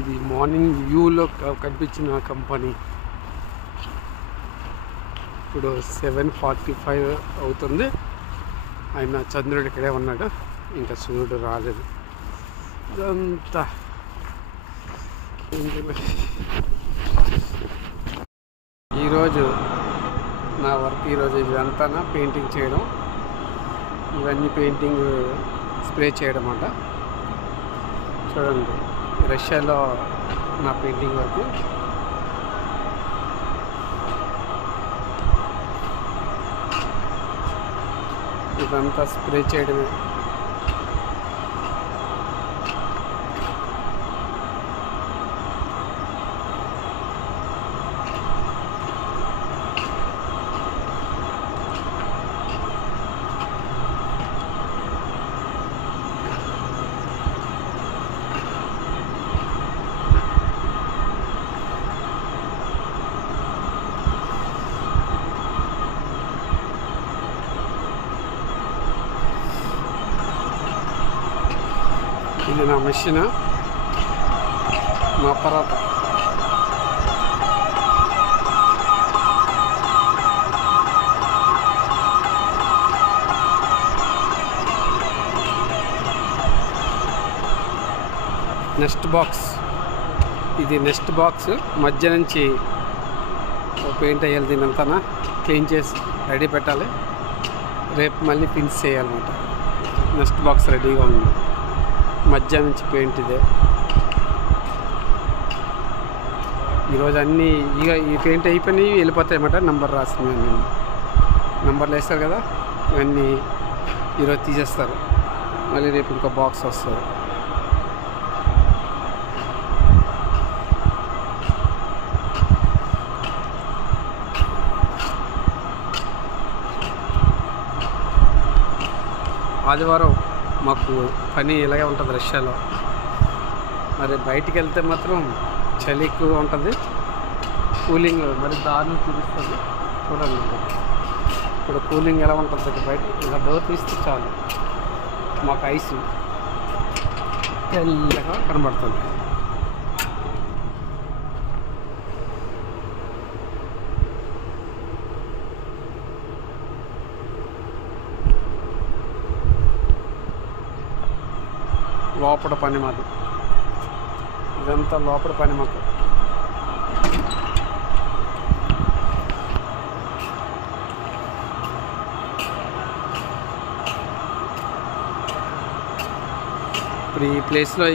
ఇది మార్నింగ్ వ్యూలో కనిపించిన కంపెనీ. ఇప్పుడు 7:45 అవుతుంది. ఆయన చంద్రుడు ఇక్కడే ఉన్నాడు, ఇంకా సూర్యుడు రాలేదు. ఇదంతా ఈరోజు నా వర్క్. ఈరోజు ఇదంతా పెయింటింగ్ చేయడం, ఇవన్నీ పెయింటింగ్ స్ప్రే చేయడం అంట. చూడండి, రష్యాలో నా పెయింటింగ్ వర్క్. ఇదంతా స్ప్రే చేయడమే. ఇది నా మెషిన్, మా పరాత. నెక్స్ట్ బాక్స్, ఇది నెక్స్ట్ బాక్స్. మధ్య నుంచి పెయింట్ వేయాలి, దీనంతా క్లీన్ చేసి రెడీ పెట్టాలి. రేపు మళ్ళీ ఫినిష్ చేయాలన్నమాట. నెక్స్ట్ బాక్స్ రెడీగా ఉంది. మధ్య నుంచి పెయింట్ ఇదే. ఈరోజు అన్నీ ఇక ఈ పెయింట్ అయిపోయినాయి, వెళ్ళిపోతాయి అన్నమాట. నెంబర్ రాసింది, నెంబర్లు వేస్తారు కదా, ఇవన్నీ ఈరోజు తీసేస్తారు. మళ్ళీ రేపు ఇంకో బాక్స్ వస్తుంది. ఆదివారం మాకు పని ఇలాగే ఉంటుంది రష్యాలో. మరి బయటికి వెళ్తే మాత్రం చలి ఎక్కువగా ఉంటుంది, కూలింగ్ మరి దారుణం చూపిస్తుంది. చూడండి ఇప్పుడు కూలింగ్ ఎలా ఉంటుంది. బయట ఇలా డోర్ తీస్తే చాలు మాకు ఐస్ తెల్లగా కనబడుతుంది. లోపల పని మాది, ఇదంతా లోపల పని మాకు. ఇప్పుడు ఈ ప్లేస్లో